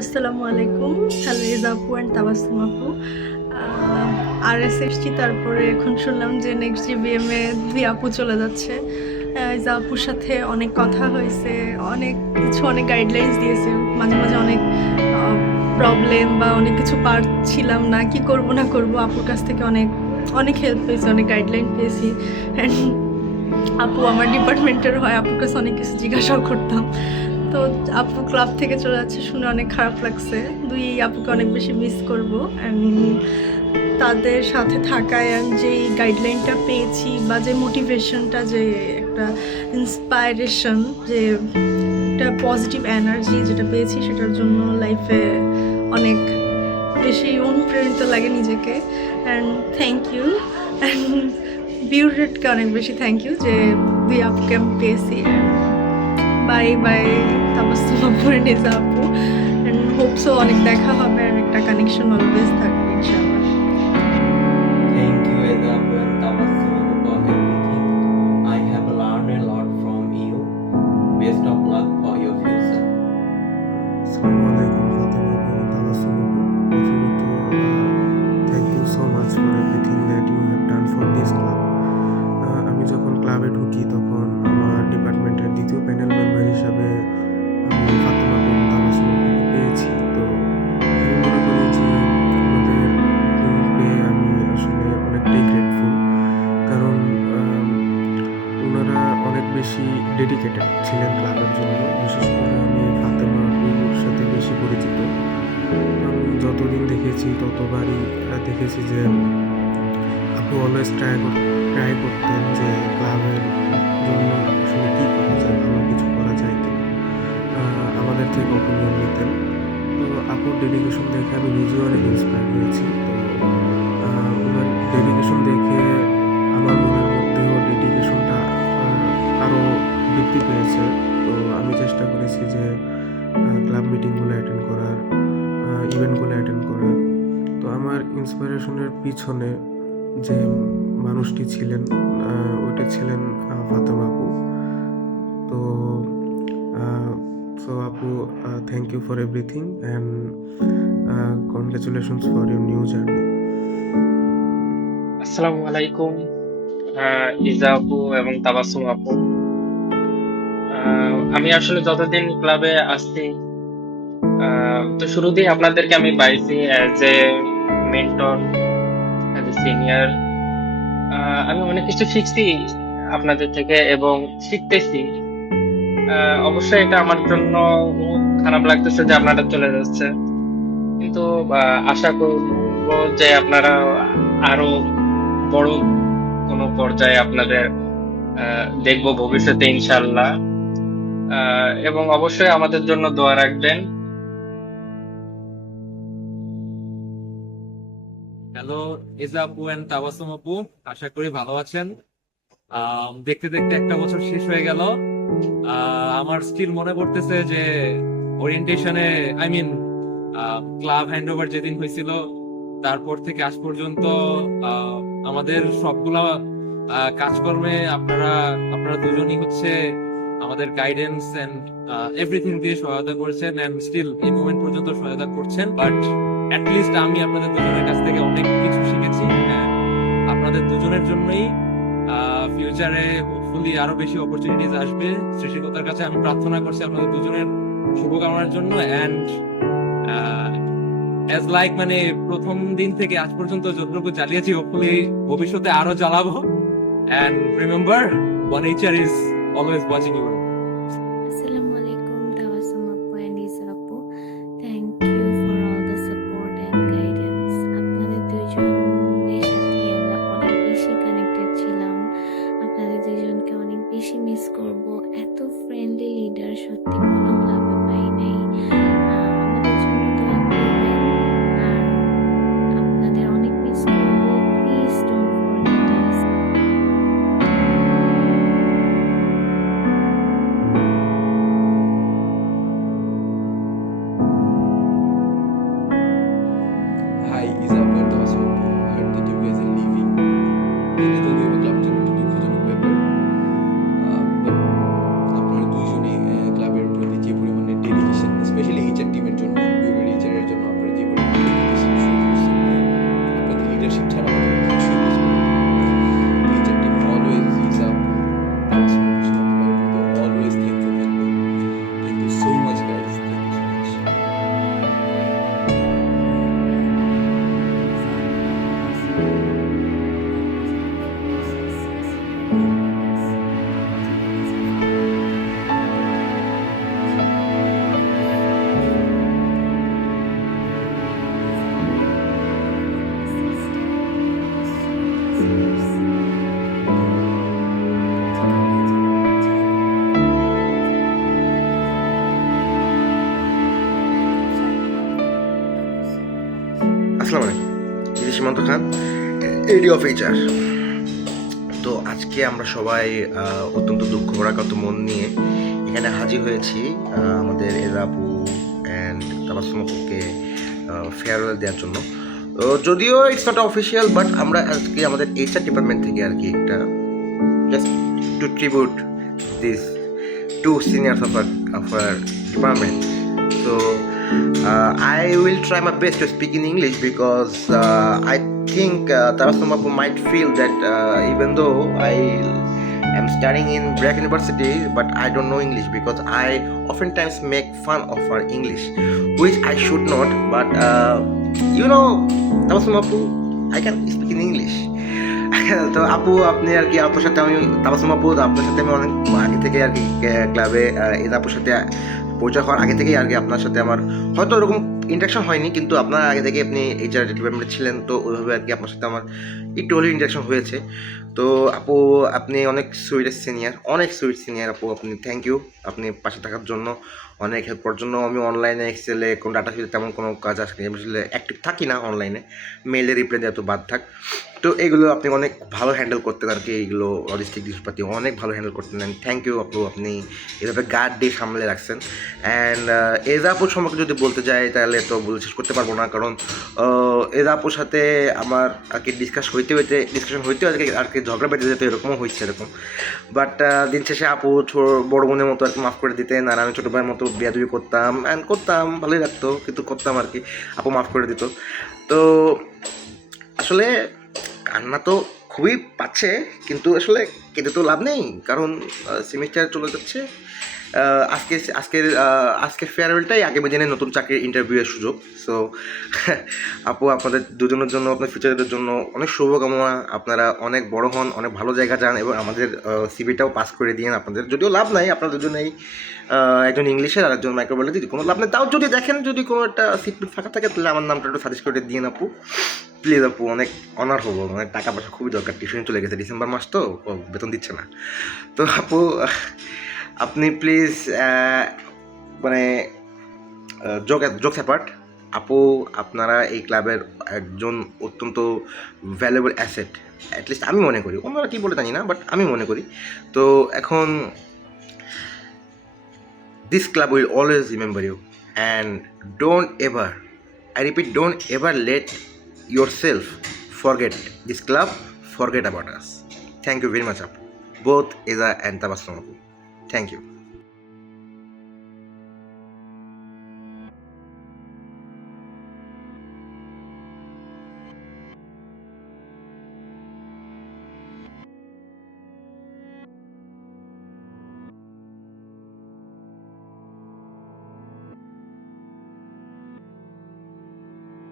আসসালামু আলাইকুম। হ্যালো ইজা আপু অ্যান্ড তাবাসসুম আপু। আরএস এসছি, তারপরে এখন শুনলাম যে নেক্সট জিবিএম এ ২ আপু চলে যাচ্ছে। ইজা আপুর সাথে অনেক কথা হয়েছে, অনেক কিছু, অনেক গাইডলাইন্স দিয়েছে। মাঝে মাঝে অনেক প্রবলেম বা অনেক কিছু পারছিলাম না, কি করব না করব, আপুর কাছ থেকে অনেক অনেক হেল্প পেয়েছি, অনেক গাইডলাইন পেয়েছি। অ্যান্ড আপু আমার ডিপার্টমেন্টের হয়, আপুর কাছে অনেক কিছু জিজ্ঞাসাও করতাম। তো আপু ক্লাব থেকে চলে যাচ্ছে শুনে অনেক খারাপ লাগছে। ২ আপুকে অনেক বেশি মিস করব। অ্যান্ড তাদের সাথে থাকায় আমি যেই গাইডলাইনটা পেয়েছি বা যে মোটিভেশনটা, যে একটা ইন্সপায়ারেশন, যে একটা পজিটিভ এনার্জি যেটা পেয়েছি, সেটার জন্য লাইফে অনেক বেশি অনুপ্রাণিত লাগে নিজেকে। And thank you. অ্যান্ড বিউরেটকে অনেক বেশি থ্যাংক ইউ যে ২ আপুকে আমি পেয়েছি। বাই বাই তাবাসসুম আপু এন্ড ইজা আপু, এন্ড হোপ সো অনেক দেখা হবে আর একটা কানেকশন অলওয়েজ থাকবে ইনশাআল্লাহ। Thank you, Edapu and Tabassum, for everything. I have learned a lot from you. Best of luck for your future. আসসালামু আলাইকুম ফাতেমা আপু এবং তাবাসসুম আপু। প্রথমত thank you so much for everything that you have done for this club. আমি যখন ক্লাবে ঢুকি তখন আমার ডিপার্টমেন্টের দ্বিতীয় প্যানেল মেম্বার হিসাবে আমি ফাতেমা আপু এবং তাবাসসুম আপুকে পেয়েছি। তো আমি মনে করি যে ওনাদের পেয়ে আমি আসলে অনেকটাই গ্রেটফুল, কারণ ওনারা অনেক বেশি ডেডিকেটেড ছিলেন ক্লাবের জন্য। বিশেষ করে আমি ফাতেমা আপুর সাথে বেশি পরিচিত। আমি যতদিন দেখেছি ততবারই দেখেছি যে আপু অলওয়েজ ট্রাই করতেন যে ক্লাবের জন্য আসলে কী করা যায়, ভালো কিছু করা যায় কি আমাদের থেকে অপিনিয়ন নিতেন। তো আপুর ডেডিকেশন দেখে আমি নিজেও অনেক ইন্সপায়ার হয়েছি। তো ওনার ডেডিকেশন দেখে আমার মনের মধ্যেও ডেডিকেশনটা আরও বৃদ্ধি পেয়েছে। তো আমি চেষ্টা করেছি যে ক্লাব মিটিংগুলো অ্যাটেন্ড করার, ইভেন্টগুলো অ্যাটেন্ড করার। তো আমার ইন্সপিরেশনের পিছনে যে মানুষটি ছিলেন ওইটা ছিলেন ফাতেমা আপু। তো সো আপু, thank you for everything and congratulations for your new journey. আসসালামু আলাইকুম ইজা আপু এবং তাবাসসুম আপু। আমি আসলে যতদিন ক্লাবে আসছি, তো শুরুতেই আপনাদেরকে আমি পাইছি as a mentor, as a senior. আমি অনেক কিছু শিখছি আপনাদের থেকে এবং শিখতেছি। অবশ্যই এটা আমার জন্য খুব খারাপ লাগতেছে যে আপনারা চলে যাচ্ছে, কিন্তু আশা করবো যে আপনারা আরো বড় কোনো পর্যায়ে আপনাদের দেখবো ভবিষ্যতে ইনশাল্লাহ। এবং অবশ্যই আমাদের জন্য দোয়া রাখবেন। হ্যালো এজা আপু এন্ড তাবাসসুম আপু, আশা করি ভালো আছেন। দেখতে দেখতে একটা বছর শেষ হয়ে গেল। আমার স্টিল মনে পড়তেছে যে ওরিয়েন্টেশনে, আই মিন ক্লাব হ্যান্ডওভার যেদিন হয়েছিল তারপর থেকে আজ পর্যন্ত আমাদের সবগুলা কাজকর্মে আপনারা আপনারা দুজনই হচ্ছে আমাদের গাইডেন্স এন্ড এভরিথিং দিয়ে সহায়তা করেছেন, এন্ড স্টিল এই মোমেন্ট পর্যন্ত সহায়তা করছেন। বাট অ্যাটলিস্ট আমি আপনাদের দুজনের কাছ থেকে অনেক কিছু শিখেছি। আপনাদের দুজনের জন্যই ফিউচারে হোপফুলি আরো বেশি অপরচুনিটিজ আসবে। সৃষ্টিকর্তার কাছে আমি প্রার্থনা করছি আপনাদের দুজনের শুভকামনার জন্য। অ্যান্ড অ্যাজ লাইক, মানে প্রথম দিন থেকে আজ পর্যন্ত যতটুকু জ্বালিয়েছি, হোপফুলি ভবিষ্যতে আরো জ্বালাবো। And remember, one HR is always watching you. Assalamu alaikum, Tabassum Appu and Isa Appu. Thank you for all the support and guidance. আপনাদের দুইজনের সাথে আমরা অনেক বেশি কানেক্টেড ছিলাম। আপনাদের দুইজনকে অনেক বেশি মিস করব। এত ফ্রেন্ডলি লিডার সত্যি কোনো ক্লাবে পাই নাই। আমাদের জন্য দোয়া করবেন আর আপনাদের অনেক মিস করব। Please don't forget us. Leadership ছাড়া আমাদের কিছুই বুঝবে না। Teacher team always Eja always thankful and thank you so much guys, thank you so much. আসসালামু আলাইকুম, আমি সীমান্ত খান, এডি অফ এইচআর। তো আজকে আমরা সবাই অত্যন্ত দুঃখ ভরাকান্ত মন নিয়ে এখানে হাজির হয়েছি আমাদের এজা আপু অ্যান্ড তাবাসসুম আপুকে ফেয়ারওয়েল দেওয়ার জন্য। তো যদিও ইটস নট অফিসিয়াল, বাট আমরা আজকে আমাদের এইচআর ডিপার্টমেন্ট থেকে আর কি একটা just to tribute this to seniors of our department. So I will try my best to speak in English because I think Tabassum Apu might feel that even though I am studying in Brak University, but I don't know English because I oftentimes make fun of our English, which I should not. But you know, Tabassum Apu, I can speak in English. তো আপু, আপনি আর কি আপনার সাথে আমি তাবাসসুম আপু, আপনার সাথে আমি অনেক আগে থেকে আর কি ক্লাবে এই আপুর সাথে পরিচয় হওয়ার আগে থেকেই আর কি আপনার সাথে আমার হয়তো ওরকম ইন্টারাকশন হয়নি, কিন্তু আপনার আগে থেকে আপনি এইচআর ডিপার্টমেন্টে ছিলেন, তো ওইভাবে আর কি আপনার সাথে আমার একটু হলেও ইন্টারাকশন হয়েছে। তো আপু, আপনি অনেক অনেক সুইট সিনিয়র আপু, আপনি থ্যাংক ইউ আপনি পাশে থাকার জন্য, অনেক হেল্প করার জন্য। আমি অনলাইনে এক্সেলে কোনো ডাটা শিটে তেমন কোনো কাজ আসলে আসলে অ্যাক্টিভ থাকি না অনলাইনে, মেইলে রিপ্লাই দেওয়া তো বাদ থাক। তো এইগুলো আপনি অনেক ভালো হ্যান্ডেল করতেন আর কি, এইগুলো লজিস্টিক জিনিসপাতি অনেক ভালো হ্যান্ডেল করতেন। থ্যাংক ইউ আপু, আপনি এভাবে গার্ড দিয়ে সামলে রাখছেন। অ্যান্ড এজা আপুর সম্পর্কে যদি বলতে যাই তাহলে তো বলে শেষ করতে পারবো না, কারণ এজা আপুর সাথে আমার আর কি ডিসকাশন হইতে আর কি ঝগড়া বেঁধে যেত, এরকমও হয়েছে এরকম। বাট দিন শেষে আপু বড় বোনের মতো আর কি মাফ করে দিতেন, আর আমি ছোটো ভাইয়ের মতো বিয়াদবি করতাম ভালোই লাগতো, কিন্তু করতাম আর কি, আপু মাফ করে দিত। তো আসলে কান্না তো খুবই পাচ্ছে, কিন্তু আসলে কেঁদে তো লাভ নেই, কারণ সেমিস্টার চলে যাচ্ছে। আজকের ফেয়ারওয়েলটাই আগামী দিনে নতুন চাকরির ইন্টারভিউয়ের সুযোগ। সো আপু, আপনাদের দুজনের জন্য, আপনার ফিউচারের জন্য অনেক শুভকামনা। আপনারা অনেক বড় হন, অনেক ভালো জায়গা যান, এবং আমাদের সিভিটাও পাস করে দিন। আপনাদের যদিও লাভ নাই, আপনাদের দুজনেই একজন ইংলিশের আর একজন মাইক্রোবায়োলজি, কোনো লাভ নেই। তাও যদি দেখেন, যদি কোনো একটা সিট ফাঁকা থাকে, তাহলে আমার নামটা একটু সাজেস্ট করে দিন আপু, প্লিজ আপু, অনেক অনার হবো। অনেক টাকা পয়সা খুবই দরকার, টিউশন চলে গেছে, ডিসেম্বর মাস তো বেতন দিচ্ছে না। তো আপু, আপনি প্লিজ মানে জোকস অ্যাপার্ট, আপু আপনারা এই ক্লাবের একজন অত্যন্ত ভ্যালুয়েবল অ্যাসেট, অ্যাটলিস্ট আমি মনে করি, অন্যরা কী বলে জানি না, বাট আমি মনে করি। তো এখন this club will always remember you, and don't ever, I repeat, don't ever let yourself forget this club, forget about us. Thank you very much, Apu, both Eza and Tabassum Apu. Thank you.